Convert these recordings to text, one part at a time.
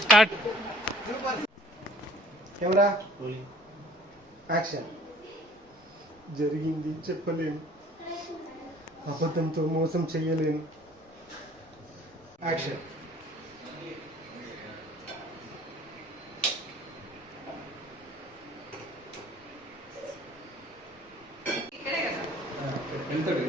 Start camera action. జరిగింది చెప్పలేను. అబద్ధంతో మోసం చేయలేను. Action.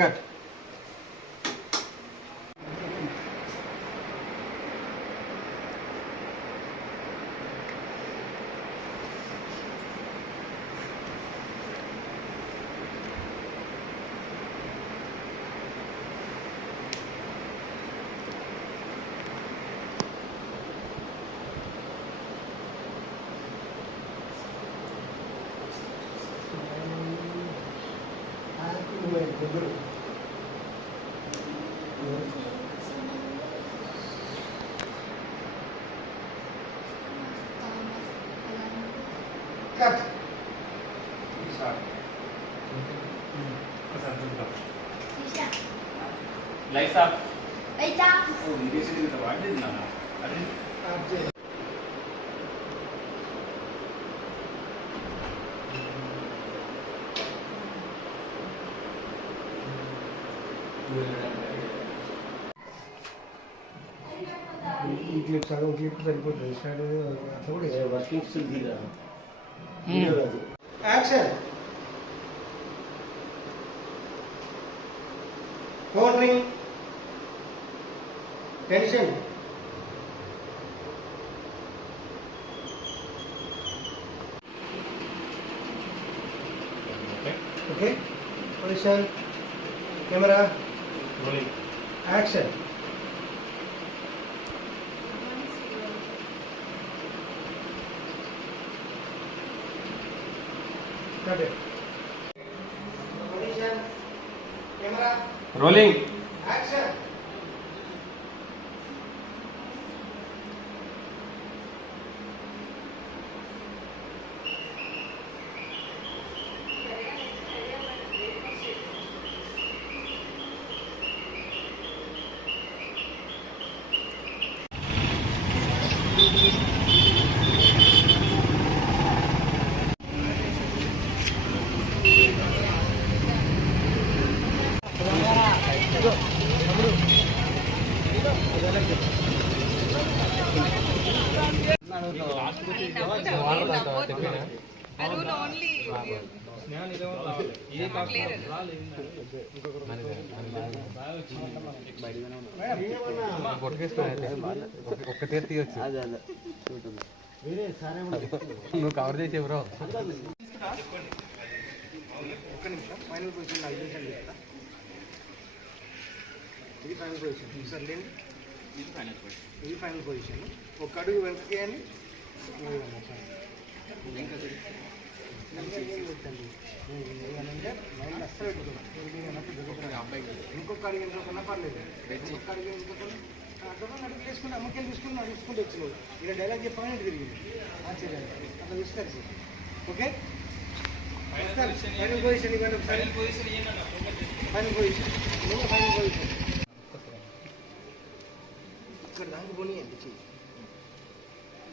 Cut. Thank you. Cut. Sorry. Lights up. Lights up. Oh, you guys did the what? Did not. I didn't. Thank you. ఈ clip సగం clip సరిపోతుంది. Start అట్లా కూడా working action. Phone ring tension okay position camera action rolling ఒక్కటే తీయచ్చు నువ్వు cover చేసే bro ఒక్క నిమిషం ఫైనల్ పొజిషన్ నాకు చెప్తా ఇది ఫైనల్ పొజిషన్ సార్ లేండి ఇది ఫైనల్ పొజిషన్ ఒక అడుగు వెనక్కి అని మైండ్ అస్సలు పెట్టుకున్నాను ఇంకొక అడిగి ఇంకొకన్నా పర్లేదు. ఇంకొక అడిగి ఇంకొకరు అక్కడ అడిగి తీసుకుని అమ్మకెళ్ళి తీసుకుని నాకు తీసుకుంటూ వచ్చినావు ఇలా డైలాగ్ చెప్పగానే తిరిగింది ఆశ్చర్యం అట్లా చూస్తారు సార్. ఓకే? ఫైనల్ పొజిషన్ ఇవ్వండి final position final position final position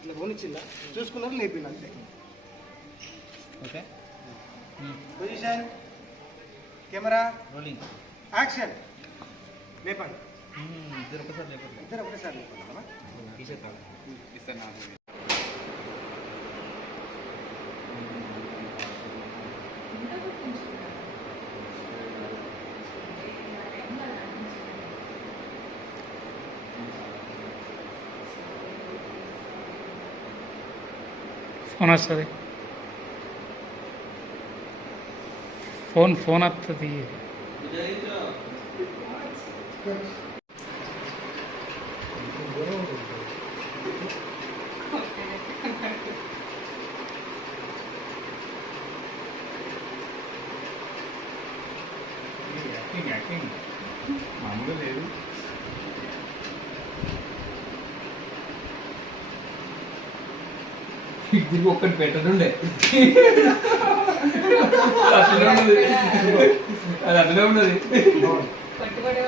ఇట్లా పోనిచ్చిందా చూసుకున్నారు లేపింది అంతే. Okay. Position camera rolling action. లేపండి. ఇద్దరు ఒకసారి లేకపోతే ఇద్దరు ఒకటేసారి లేపండి ఇస్తాను నాకు. ఫోన్ వస్తుంది ఫోన్ ఫోన్ వస్తుంది యాక్టింగ్ యాక్టింగ్ మామూలుగా లేదు ఇది ఒక్కటి పెట్టనుండే అట్లనే ఉన్నది అది అట్లనే ఉన్నది పట్టుబడే